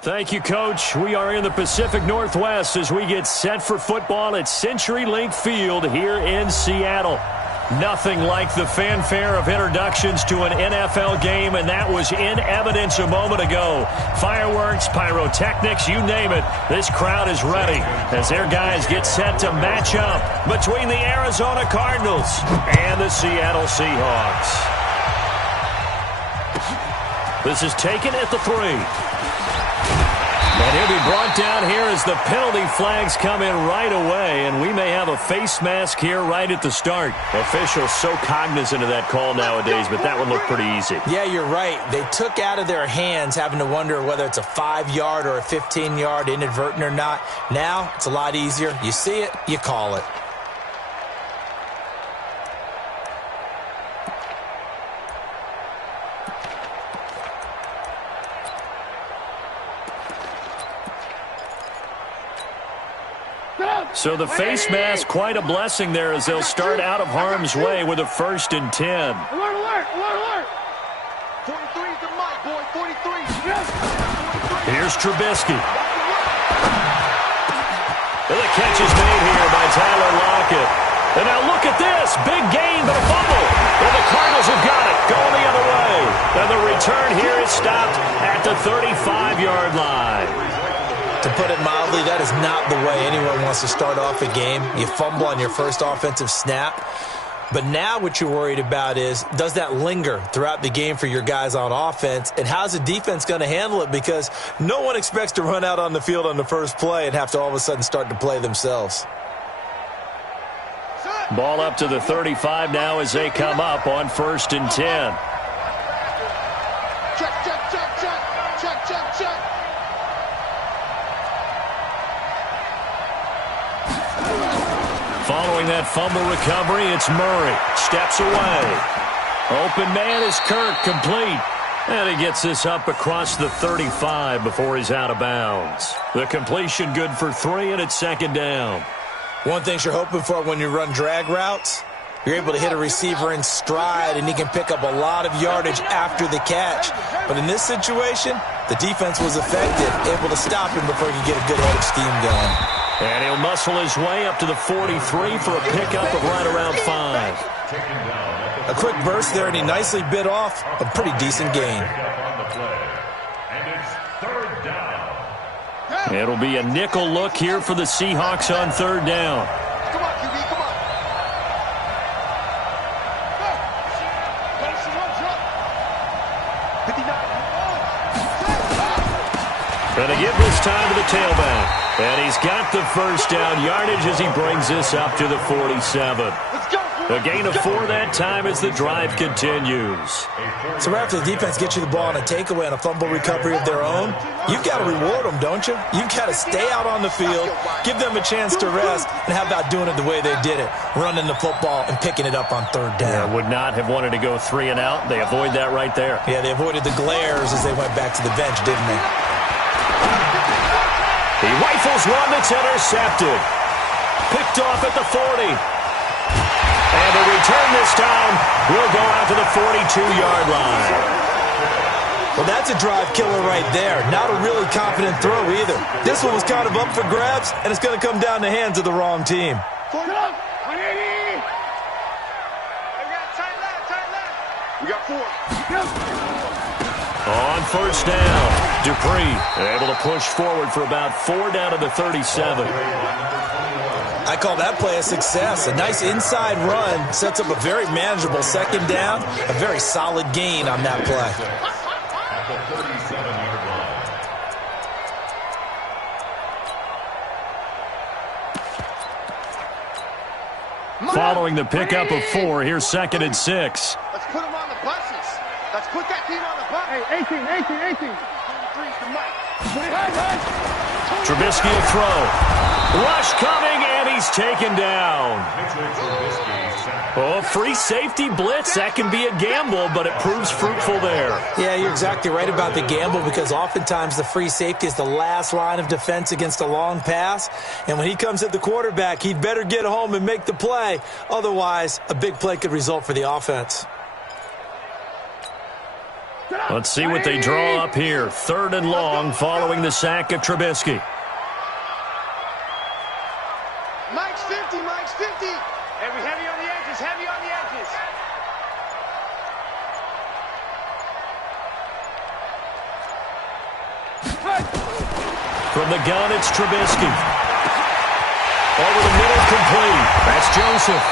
Thank you, Coach. We are in the Pacific Northwest as we get set for football at CenturyLink Field here in Seattle. Nothing like the fanfare of introductions to an NFL game, and that was in evidence a moment ago. Fireworks, pyrotechnics, you name it. This crowd is ready as their guys get set to match up between the Arizona Cardinals and the Seattle Seahawks. This is taken at the 3. And he'll be brought down here as the penalty flags come in right away, and we may have a face mask here right at the start. Officials so cognizant of that call nowadays, but that one looked pretty easy. Yeah, you're right. They took out of their hands having to wonder whether it's a 5-yard or a 15-yard inadvertent or not. Now, it's a lot easier. You see it, you call it. So the face mask, quite a blessing there as they'll start out of harm's way with a 1st and 10. Alert, alert, alert, alert. 43 is the mic, boy, 43. Here's Trubisky. And the catch is made here by Tyler Lockett. And now look at this. Big gain, but a fumble. And the Cardinals have got it. Going the other way. And the return here is stopped at the 35-yard line. To put it mildly, that is not the way anyone wants to start off a game. You fumble on your first offensive snap. But now what you're worried about is, does that linger throughout the game for your guys on offense? And how's the defense going to handle it? Because no one expects to run out on the field on the first play and have to all of a sudden start to play themselves. Ball up to the 35 now as they come up on 1st and 10. Check, check, check, check, check, check, check. Following that fumble recovery, it's Murray. Steps away. Open man is Kirk, complete. And he gets this up across the 35 before he's out of bounds. The completion good for 3, and it's 2nd down. One thing you're hoping for when you run drag routes, you're able to hit a receiver in stride, and he can pick up a lot of yardage after the catch. But in this situation, the defense was effective, able to stop him before he could get a good head of steam going. And he'll muscle his way up to the 43 for a pickup of right around 5. A quick burst there, and he nicely bit off a pretty decent gain. It'll be a nickel look here for the Seahawks on 3rd down. Come on, QB, come on. And they give this time to the tailback. And he's got the 1st down yardage as he brings this up to the 47. A gain of 4 that time as the drive continues. So right after the defense gets you the ball on a takeaway and a fumble recovery of their own, you've got to reward them, don't you? You've got to stay out on the field, give them a chance to rest, and how about doing it the way they did it, running the football and picking it up on 3rd down. Yeah, would not have wanted to go 3 and out. They avoid that right there. Yeah, they avoided the glares as they went back to the bench, didn't they? He rifles one that's intercepted. Picked off at the 40. And the return this time will go out to the 42-yard line. Well, that's a drive killer right there. Not a really confident throw either. This one was kind of up for grabs, and it's going to come down the hands of the wrong team. We got 4. On 1st down, Dupree able to push forward for about 4 down to the 37. I call that play a success. A nice inside run sets up a very manageable 2nd down. A very solid gain on that play. Following the pickup of 4, here's 2nd and 6. Let's put him on the buses. Let's put that team on the bus. Hey, 18. Trubisky will throw. Rush coming, and he's taken down. Oh, free safety blitz. That can be a gamble, but it proves fruitful there. Yeah, you're exactly right about the gamble because oftentimes the free safety is the last line of defense against a long pass. And when he comes at the quarterback, he'd better get home and make the play. Otherwise, a big play could result for the offense. Let's see what they draw up here. 3rd and long following the sack of Trubisky. Mike's 50, Mike's 50. Heavy on the edges, heavy on the edges. From the gun, it's Trubisky. Over the middle, complete. That's Joseph.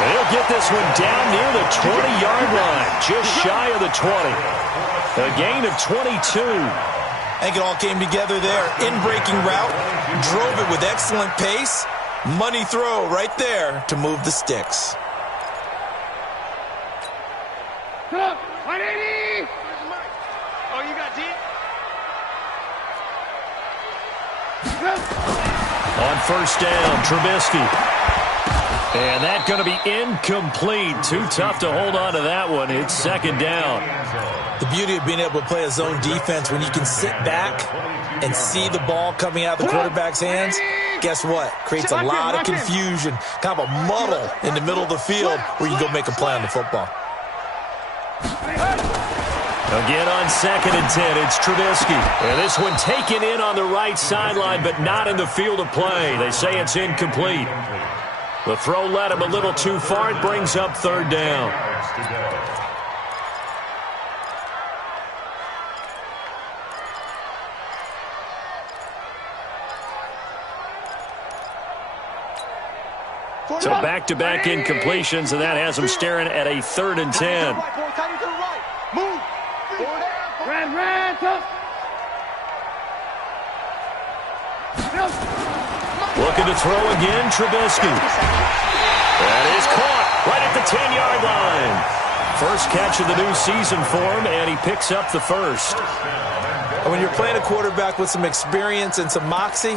And he'll get this one down near the 20-yard line, just shy of the 20. A gain of 22. I think it all came together there. In-breaking route, drove it with excellent pace. Money throw right there to move the sticks. Come on, 180. Oh, you got deep. On 1st down, Trubisky. And that's going to be incomplete. Too tough to hold on to that one. It's 2nd down. The beauty of being able to play a zone defense when you can sit back and see the ball coming out of the quarterback's hands, guess what? Creates a lot of confusion, kind of a muddle in the middle of the field where you go make a play on the football. Again on 2nd and 10, it's Trubisky. And this one taken in on the right sideline, but not in the field of play. They say it's incomplete. The throw led him a little too far. It brings up 3rd down. So back-to-back incompletions, and that has them staring at a 3rd and 10. Move. Red, tough. Looking to throw again, Trubisky. That is caught right at the 10-yard line. First catch of the new season for him, and he picks up the first. And when you're playing a quarterback with some experience and some moxie,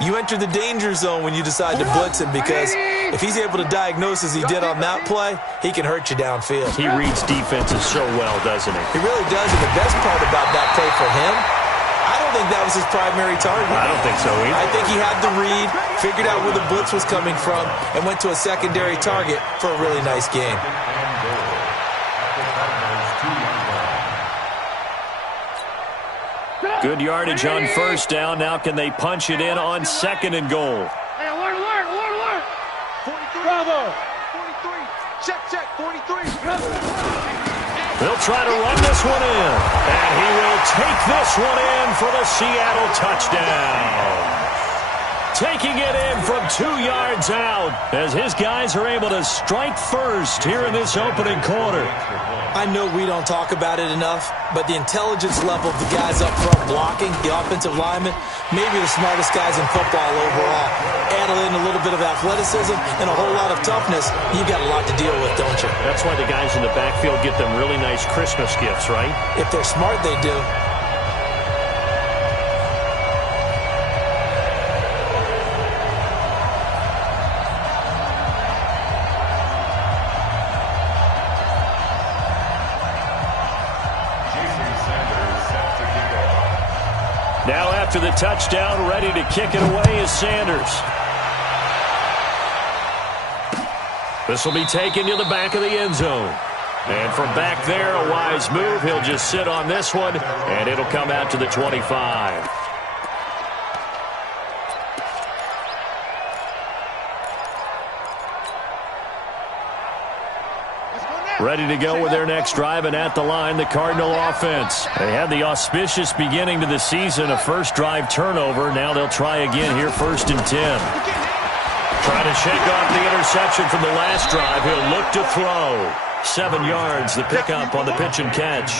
you enter the danger zone when you decide to blitz him, because if he's able to diagnose as he did on that play, he can hurt you downfield. He reads defenses so well, doesn't he? He really does, and the best part about that play for him, I don't think that was his primary target. I don't think so either. I think he had the read, figured out where the blitz was coming from, and went to a secondary target for a really nice game. Good yardage on 1st down. Now can they punch it in on 2nd and goal? Hey, alert. 43. Bravo. 43. Check, 43. They'll try to run this one in. And he will take this one in for the Seattle touchdown. Taking it in from 2 yards out as his guys are able to strike first here in this opening quarter. I know we don't talk about it enough, but the intelligence level of the guys up front blocking, the offensive linemen, maybe the smartest guys in football overall. Add in a little bit of athleticism and a whole lot of toughness, you got a lot to deal with, don't you? That's why the guys in the backfield get them really nice Christmas gifts, right? If they're smart, they do. Now after the touchdown, ready to kick it away is Sanders. This will be taken to the back of the end zone. And from back there, a wise move. He'll just sit on this one, and it'll come out to the 25. Ready to go with their next drive, and at the line, the Cardinal offense. They had the auspicious beginning to the season, a first drive turnover. Now they'll try again here, 1st and 10. Trying to shake off the interception from the last drive. He'll look to throw. 7 yards, the pickup on the pitch and catch.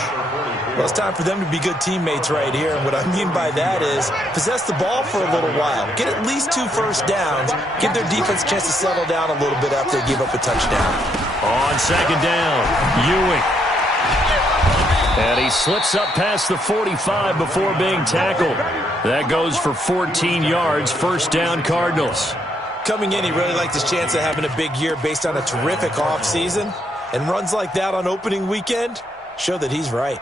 Well, it's time for them to be good teammates right here. And what I mean by that is possess the ball for a little while. Get at least 2 first downs. Give their defense a chance to settle down a little bit after they give up a touchdown. On 2nd down, Ewing. And he slips up past the 45 before being tackled. That goes for 14 yards, 1st down Cardinals. Coming in, he really liked his chance of having a big year based on a terrific offseason. And runs like that on opening weekend show that he's right.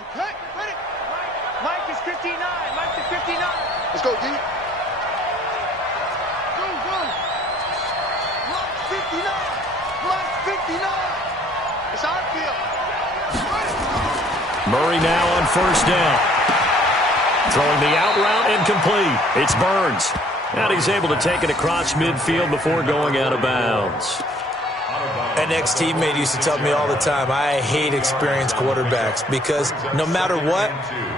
Okay, ready. Mike is 59. Mike is 59. Let's go, D. Mike 59. It's our field. Murray now on first down. Throwing the out route incomplete. It's Burns. And he's able to take it across midfield before going out of bounds. An ex-teammate used to tell me all the time, I hate experienced quarterbacks because no matter what,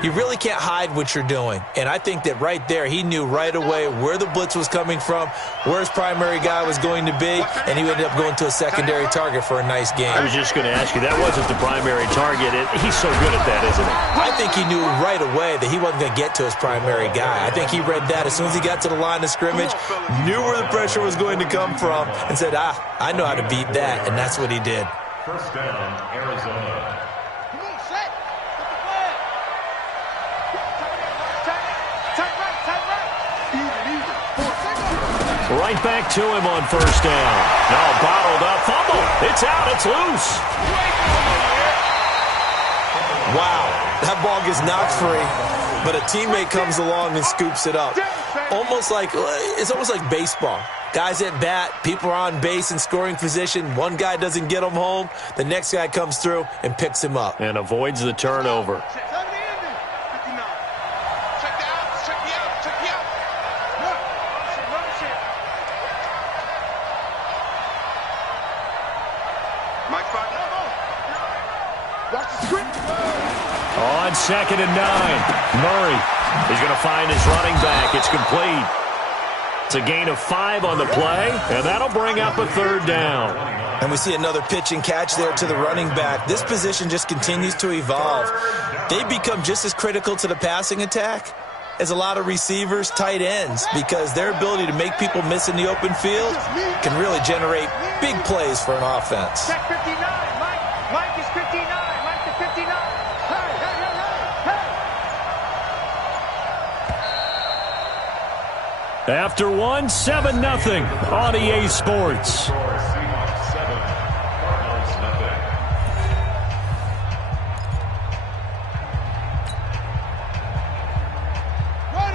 you really can't hide what you're doing. And I think that right there, he knew right away where the blitz was coming from, where his primary guy was going to be, and he ended up going to a secondary target for a nice game. I was just going to ask you, that wasn't the primary target. He's so good at that, isn't he? I think he knew right away that he wasn't going to get to his primary guy. I think he read that as soon as he got to the line of scrimmage, knew where the pressure was going to come from, and said, I know how to beat that, and that's what he did. First down, Arizona. Come on, set. Get the flag. Tight right. Even. Right back to him on first down. No, bottled up. Fumble. It's out. It's loose. Wow, that ball gets knocked free, but a teammate comes along and scoops it up. It's almost like baseball. Guys at bat, people are on base in scoring position. One guy doesn't get him home. The next guy comes through and picks him up. And avoids the turnover. On 2nd and 9, Murray is going to find his running back. It's complete. It's a gain of 5 on the play, and that'll bring up a 3rd down. And we see another pitch and catch there to the running back. This position just continues to evolve. They become just as critical to the passing attack as a lot of receivers, tight ends, because their ability to make people miss in the open field can really generate big plays for an offense. Check 59. Mike is 59. Mike to 59. After 1, 7-0 on EA Sports. Seahawks 7, Cardinals nothing.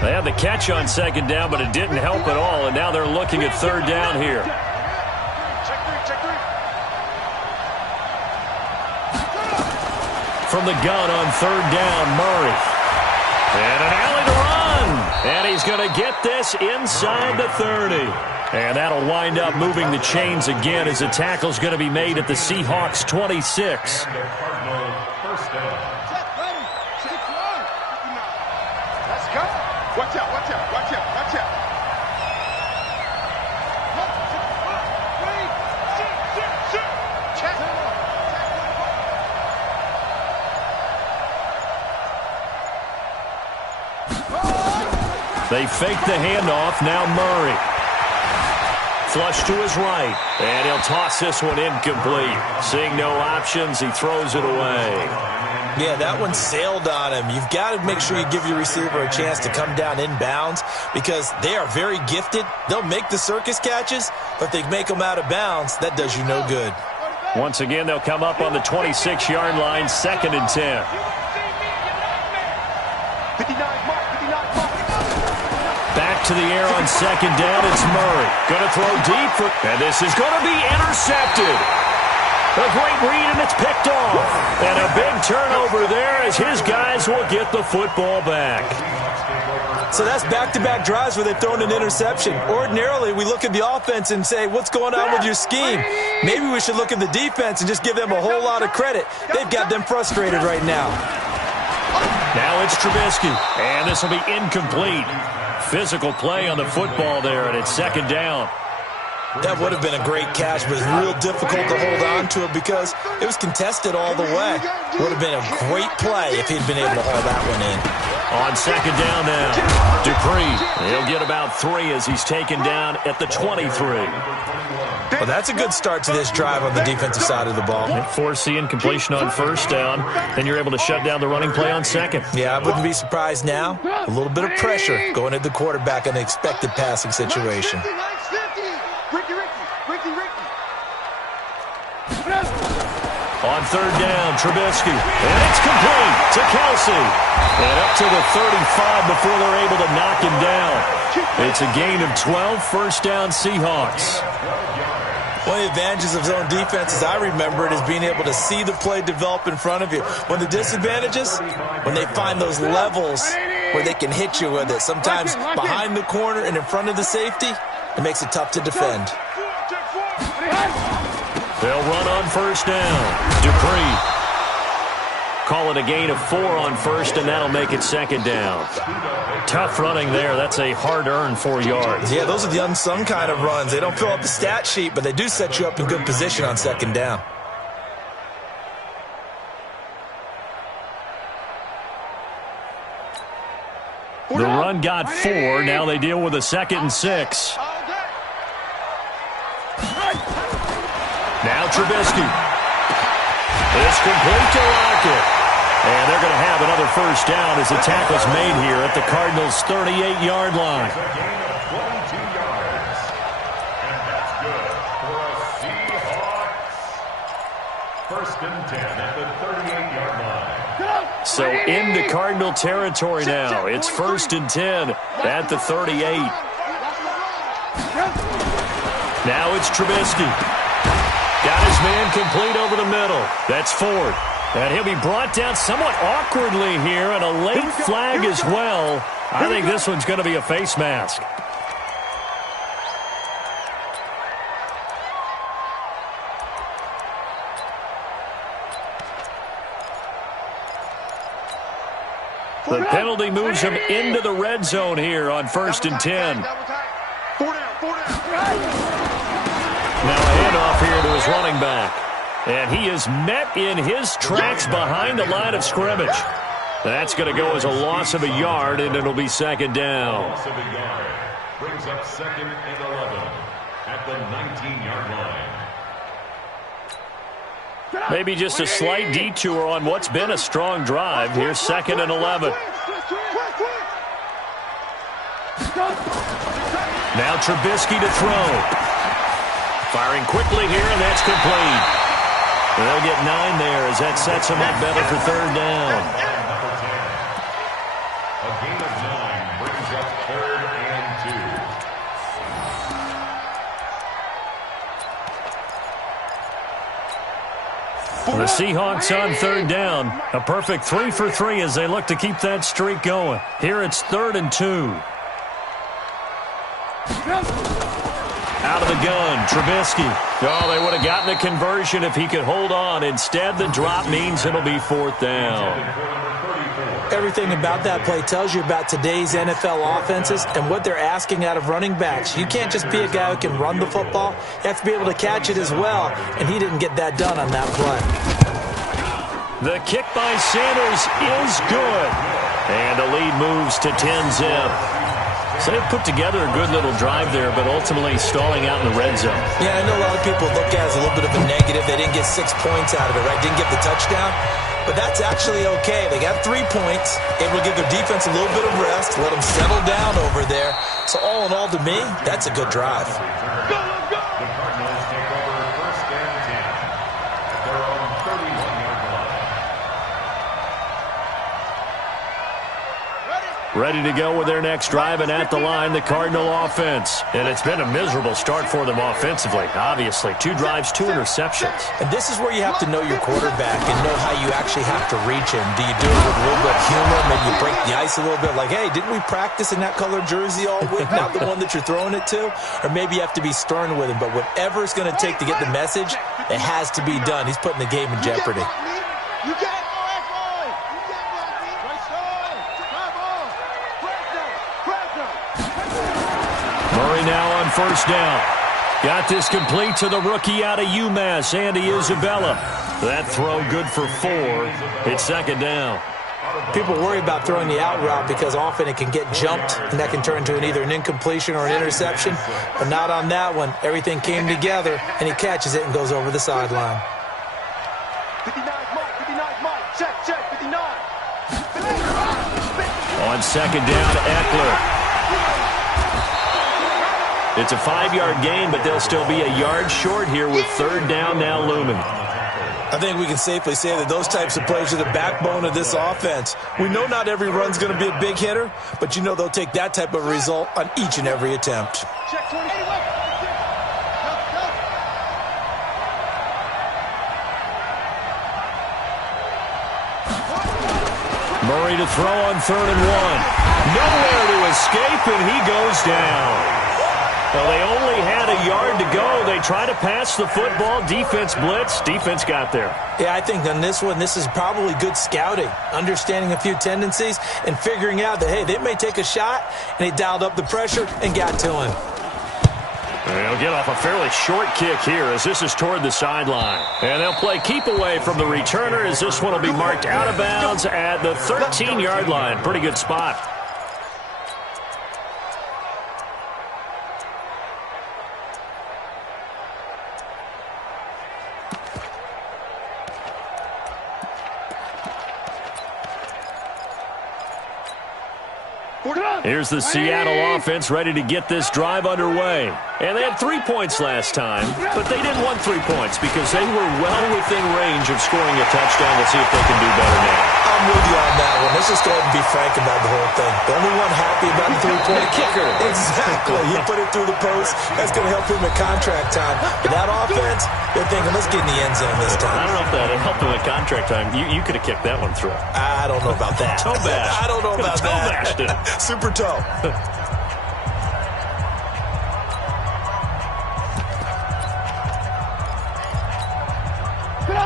They had the catch on 2nd down, but it didn't help at all, and now they're looking at 3rd down here. Check 3. From the gun on 3rd down, Murray. And an alley to run. And he's going to get this inside the 30. And that'll wind up moving the chains again as a tackle's going to be made at the Seahawks 26. And a Cardinal first down. Let's go. Watch out. They fake the handoff. Now Murray. Flush to his right. And he'll toss this one incomplete. Seeing no options, he throws it away. Yeah, that one sailed on him. You've got to make sure you give your receiver a chance to come down inbounds because they are very gifted. They'll make the circus catches, but they make them out of bounds. That does you no good. Once again, they'll come up on the 26-yard line, 2nd and 10. 59. Back to the air on 2nd down. It's Murray. Going to throw deep. And this is going to be intercepted. A great read, and it's picked off. And a big turnover there as his guys will get the football back. So that's back-to-back drives where they've thrown an interception. Ordinarily, we look at the offense and say, what's going on with your scheme? Maybe we should look at the defense and just give them a whole lot of credit. They've got them frustrated right now. Now it's Trubisky, and this will be incomplete. Physical play on the football there, and it's 2nd down. That would have been a great catch, but it's real difficult to hold on to it because it was contested all the way. Would have been a great play if he'd been able to haul that one in. On 2nd down now, Dupree. He'll get about 3 as he's taken down at the 23. Well, that's a good start to this drive on the defensive side of the ball. Force the incompletion on 1st down, then you're able to shut down the running play on 2nd. Yeah, I wouldn't be surprised now. A little bit of pressure going at the quarterback in an expected passing situation. On 3rd down, Trubisky. And it's complete to Kelsey. And up to the 35 before they're able to knock him down. It's a gain of 12, 1st down Seahawks. One of the advantages of zone defense, as I remember it, is being able to see the play develop in front of you. One of the disadvantages, when they find those levels where they can hit you with it. Sometimes behind the corner and in front of the safety, it makes it tough to defend. They'll run on first down. Dupree. Call it a gain of 4 on first, and that'll make it second down. Tough running there. That's a hard-earned 4 yards. Yeah, those are the unsung kind of runs. They don't fill up the stat sheet, but they do set you up in good position on second down. The run got 4. Now they deal with a 2nd and 6. Now Trubisky. It's complete to Lockett. And they're going to have another first down as the tackle's made here at the Cardinals' 38-yard line. A gain of 22 yards. And that's good for a Seahawks. First and 10 at the 38-yard line. So into Cardinal territory now. It's first and 10 at the 38. Now it's Trubisky. Got his man complete over the middle. That's Ford. And he'll be brought down somewhat awkwardly here, and a late flag as well. I think this one's going to be a face mask. The penalty moves him into the red zone here on first and 10. Now a handoff here to his running back. And he is met in his tracks behind the line of scrimmage. That's going to go as a loss of a yard, and it'll be second down. Loss of a yard brings up second and 11 at the 19-yard line. Maybe just a slight detour on what's been a strong drive. Here's second and 11. Now Trubisky to throw. Firing quickly here, and that's complete. They'll get 9 there as that sets him up better for third down. Number 10. A gain of 9 brings up third and 2. The Seahawks on third down. A perfect 3 for 3 as they look to keep that streak going. Here it's third and 2. Out of the gun, Trubisky. Oh, they would have gotten a conversion if he could hold on. Instead, the drop means it'll be fourth down. Everything about that play tells you about today's NFL offenses and what they're asking out of running backs. You can't just be a guy who can run the football. You have to be able to catch it as well, and he didn't get that done on that play. The kick by Sanders is good. And the lead moves to 10-zip. So they've put together a good little drive there, but ultimately stalling out in the red zone. Yeah, I know a lot of people look at it as a little bit of a negative. They didn't get 6 points out of it, right? Didn't get the touchdown. But that's actually okay. They got 3 points, able to give their defense a little bit of rest, let them settle down over there. So all in all, to me, that's a good drive. The Cardinals take over first and 10 at their own 31-yard line. Ready to go with their next drive, and at the line, the Cardinal offense. And it's been a miserable start for them offensively, obviously. 2 drives, 2 interceptions. And this is where you have to know your quarterback and know how you actually have to reach him. Do you do it with a little bit of humor? Maybe you break the ice a little bit, like, hey, didn't we practice in that colored jersey all week, not the one that you're throwing it to? Or maybe you have to be stern with him. But whatever it's going to take to get the message, it has to be done. He's putting the game in jeopardy. You got it. Murray now on first down. Got this complete to the rookie out of UMass, Andy Isabella. That throw good for 4. It's second down. People worry about throwing the out route because often it can get jumped, and that can turn into either an incompletion or an interception. But not on that one. Everything came together, and he catches it and goes over the sideline. 59 Mike, check, 59. On second down, Eckler. It's a 5-yard gain, but they'll still be a yard short here with third down now looming. I think we can safely say that those types of plays are the backbone of this offense. We know not every run's going to be a big hitter, but you know they'll take that type of result on each and every attempt. Check 20. Murray to throw on 3rd and 1. Nowhere to escape, and he goes down. Well, they only had a yard to go. They try to pass the football. Defense blitz. Defense got there. Yeah, I think on this one, this is probably good scouting, understanding a few tendencies and figuring out that, hey, they may take a shot, and he dialed up the pressure and got to him. They'll get off a fairly short kick here as this is toward the sideline. And they'll play keep away from the returner as this one will be marked out of bounds at the 13-yard line. Pretty good spot. Here's the Seattle offense ready to get this drive underway. And they had 3 points last time, but they didn't want 3 points because they were well within range of scoring a touchdown. Let's see if they can do better now. I'm with you on that one. Let's just go ahead and be frank about the whole thing. The only one happy about the three-point kicker. Exactly. He put it through the post. That's going to help him at contract time. But that offense, they're thinking, let's get in the end zone this time. I don't know if that helped him at contract time. You could have kicked that one through. I don't know about that. Toe bash. I don't know about toe that. Bashed it. Super toe.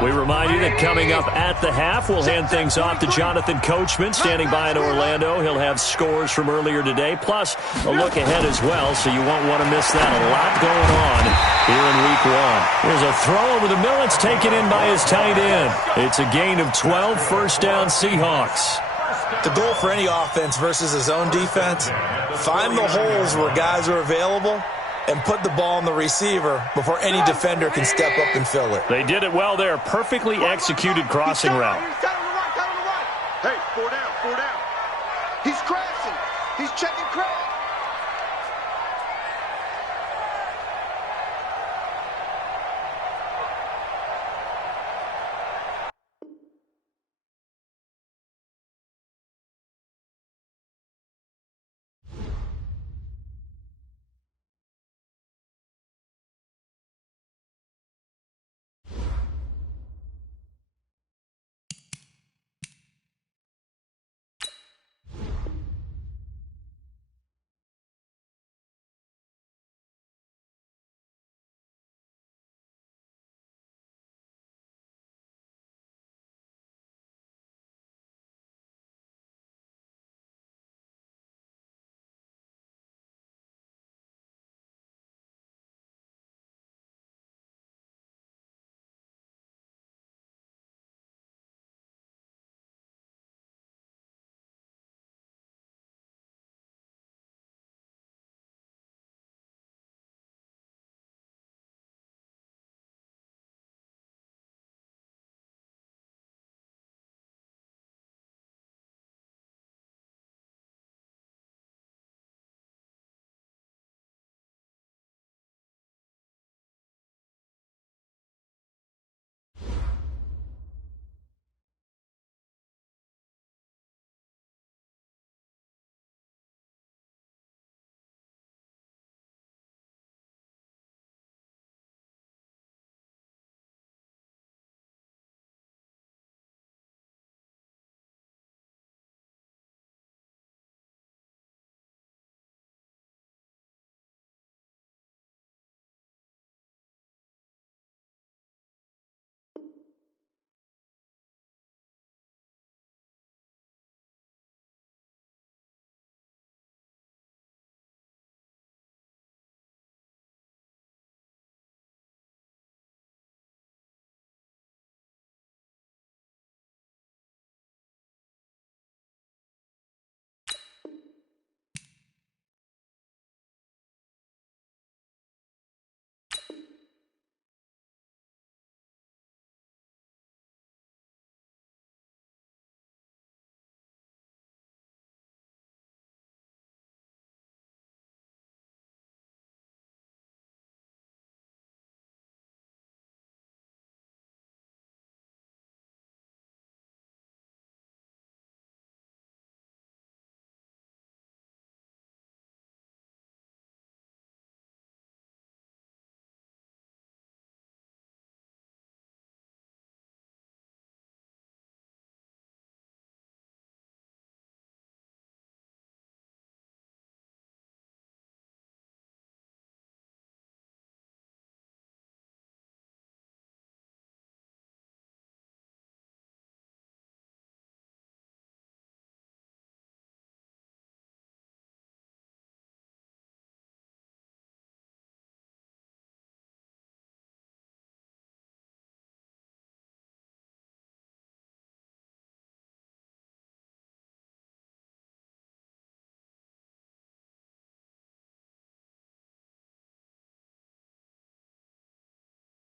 We remind you that coming up at the half, we'll hand things off to Jonathan Coachman, standing by in Orlando. He'll have scores from earlier today, plus a look ahead as well, so you won't want to miss that. A lot going on here in Week 1. There's a throw over the middle. It's taken in by his tight end. It's a gain of 12, first down Seahawks. The goal for any offense versus his own defense, find the holes where guys are available and put the ball on the receiver before any defender can step up and fill it. They did it well there. Perfectly executed crossing route. Hey, 4 down, 4 down. He's crashing. He's checking crash.